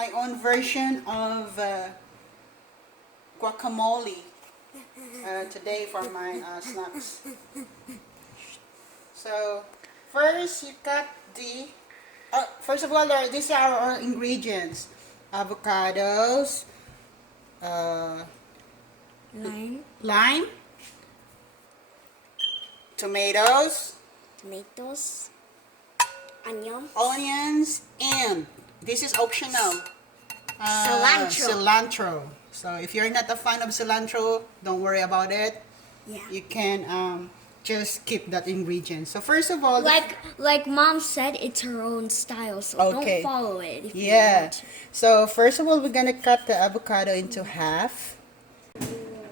my own version of guacamole today for my snacks. So first you cut the first of all, these are our ingredients: avocados, lime, tomatoes, onions, and this is optional, cilantro. So if you're not a fan of cilantro, don't worry about it. Yeah. You can just keep that ingredient. So first of all, like Mom said, it's her own style, so okay, don't follow it. If you yeah. want to. So first of all, we're gonna cut the avocado into half.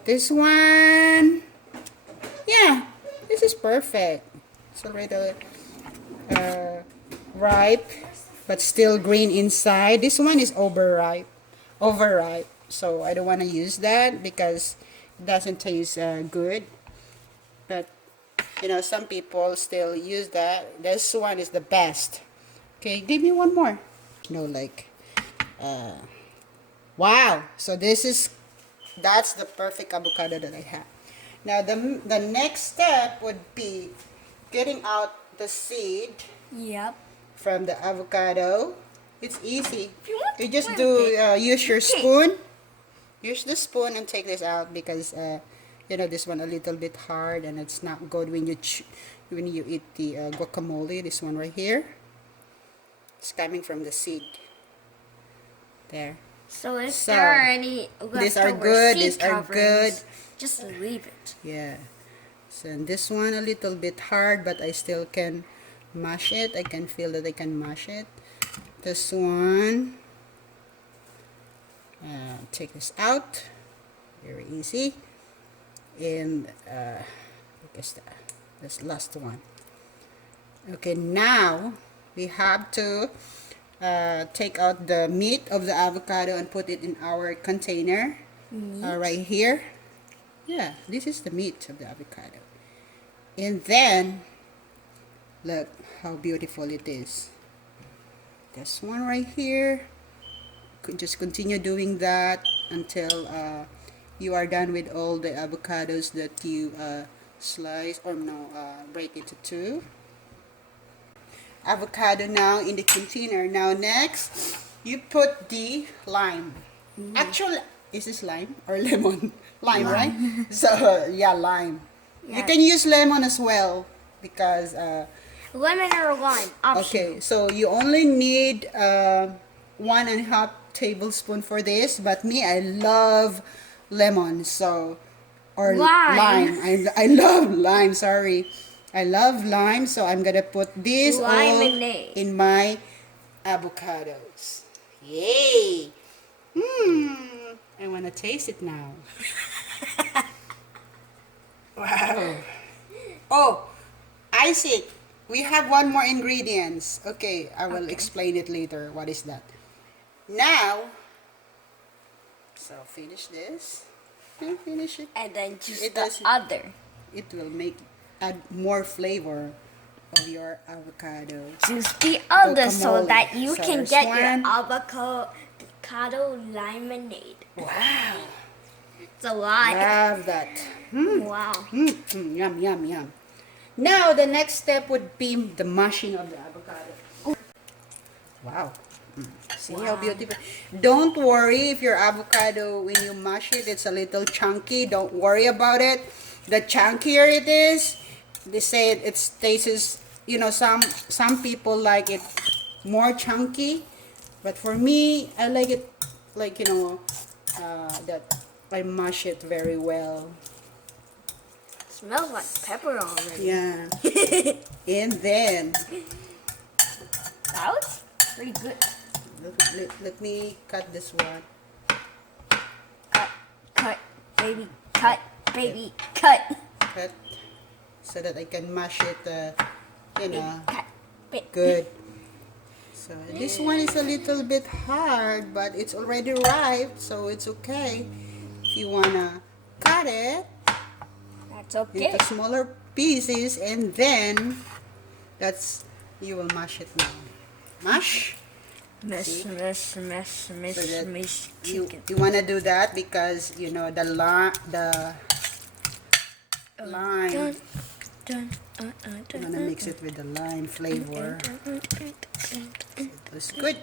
This one, yeah, this is perfect. It's already ripe, but still green inside. This one is overripe, so I don't want to use that because it doesn't taste good. But you know, some people still use that. This one is the best. Okay, give me one more. No, like, wow. So that's the perfect avocado that I have. Now the next step would be getting out the seed Yep. from the avocado. It's easy. If you want You to just play with use your spoon. Use the spoon and take this out because you know, this one a little bit hard and it's not good when you eat the guacamole. This one right here, it's coming from the seed. There. So if there are any these are leftover good. seed These are good. coverings, just leave it. Yeah. So this one a little bit hard, but I still can mash it. I can feel that I can mash it. This one, take this out. Very easy. And because this last one. Okay, now we have to take out the meat of the avocado and put it in our container right here. Yeah, this is the meat of the avocado. And then look how beautiful it is. This one right here. Just continue doing that until you are done with all the avocados that you slice or break into two. Avocado now in the container. Now next, you put the lime. Actually, is this lime or lemon? Lime, right? So yeah, lime. Yeah. You can use lemon as well because Lemon or lime, optional. okay, so you only need 1.5 tablespoon for this, but me, I love lemon, so or Lime. I love lime. Sorry, I love lime, so I'm gonna put this all Limonade. in my avocados. Yay! I wanna taste it now. Wow. Oh, I see. We have one more ingredients. Okay, I will explain it later. What is that? Now, so finish this. And finish it. And then just It the does- other. It will add more flavor of your avocado. Choose the other so Guacamole. that you So can there's get one. your avocado lemonade. Wow. It's a lot. Love that. Wow. Yum, yum, yum. Now, the next step would be the mashing of the avocado. Wow. See how beautiful. Don't worry if your avocado, when you mash it, it's a little chunky. Don't worry about it. The chunkier it is, they say it tastes, you know, some people like it more chunky. But for me, I like it like, you know, that I mash it very well. Smells like pepper already. Yeah. And then, That looks pretty good. let me cut this one. Cut, baby, cut, baby, cut. Cut so that I can mash it, you know, Cut, good. So this one is a little bit hard, but it's already ripe, so it's okay. If you wanna cut it That's okay. into smaller pieces, and then you will mash it now. Mash. Miss So that you chicken. wanna do that because you know the lime. Dun, dun, You wanna mix it with the lime flavor. It was good.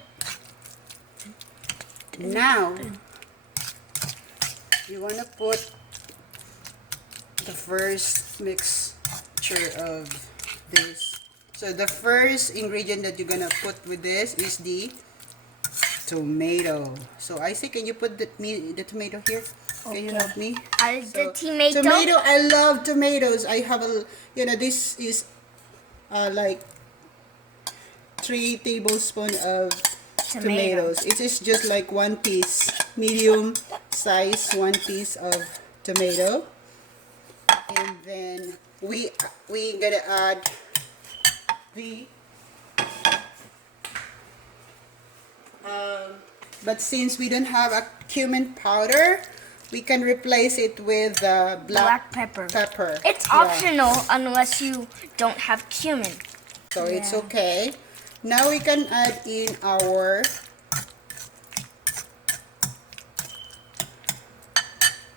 Now you wanna put the first mixture of this. So the first ingredient that you're gonna put with this is the tomato. So Isaac, can you put the tomato here? Can you help me? The tomato. Tomato, I love tomatoes. I have a, this is like 3 tablespoons of tomatoes. It is just like 1 piece, medium size 1 piece of tomato. And then we gonna add the but since we don't have a cumin powder, we can replace it with black pepper. Yeah. It's optional unless you don't have cumin. So it's okay. Now we can add in our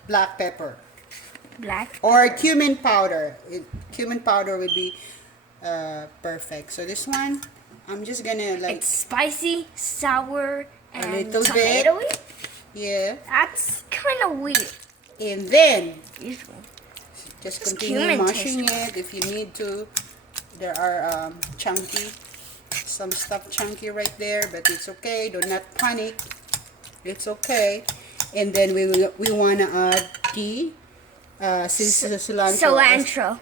black pepper. Or cumin powder. Cumin powder would be perfect. So this one, I'm just gonna like... It's spicy, sour, and a little tomatoey. bit. Yeah. That's kind of weird. And then, Usual. just continue mashing it if you need to. There are some stuff chunky right there, but it's okay. Do not panic. It's okay. And then we wanna add the cilantro.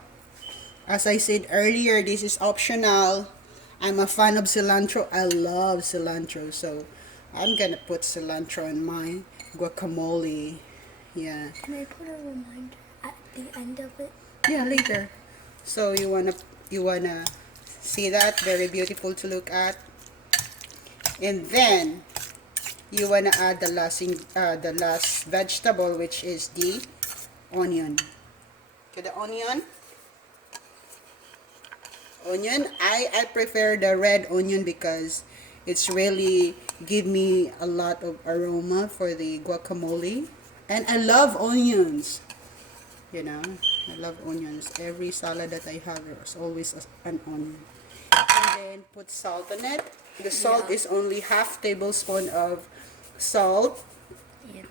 As I said earlier, this is optional. I'm a fan of cilantro. I love cilantro, so I'm gonna put cilantro in my guacamole. Yeah. Can I put a reminder at the end of it? Yeah, later. So you wanna see that? Very beautiful to look at. And then you wanna add the last vegetable, which is the onion. Okay, the onion. I prefer the red onion because it's really give me a lot of aroma for the guacamole. And I love onions. I love onions. Every salad that I have, there's always an onion. And then put salt on it. The salt is only half tablespoon of salt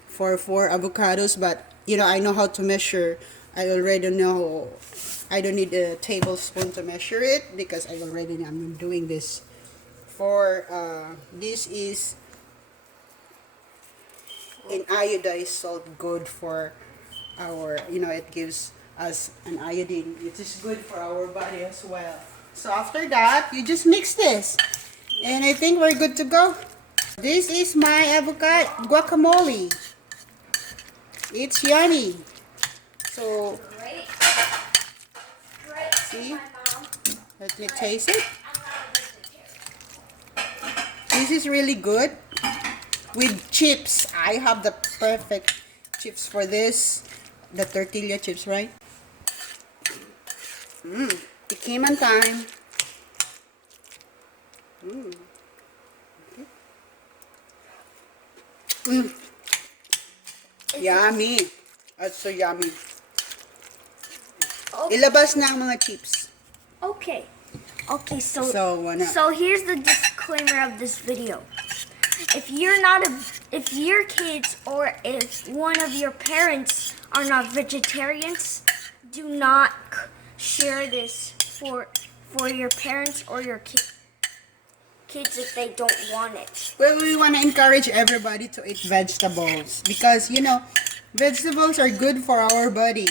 for 4 avocados, but I know how to measure. I already know. I don't need a tablespoon to measure it because I'm doing this. This is an iodized salt, good for our, it gives us an iodine. It is good for our body as well. So after that, you just mix this. And I think we're good to go. This is my avocado guacamole. It's yummy. So, see? Let me taste it. This is really good. With chips. I have the perfect chips for this. The tortilla chips, right? Tikiman time. Yummy. That's so yummy. Ilabas na ang mga chips. Okay, so here's the disclaimer of this video. If your kids or if one of your parents are not vegetarians, do not share this for your parents or your kids if they don't want it. Well, we want to encourage everybody to eat vegetables because, vegetables are good for our body.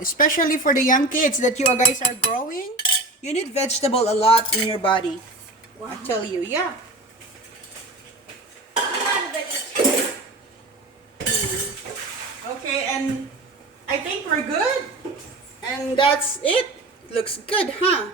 Especially for the young kids that you guys are growing, you need vegetable a lot in your body. Wow. I tell you, yeah. Okay, and I think we're good. And that's it. Looks good, huh?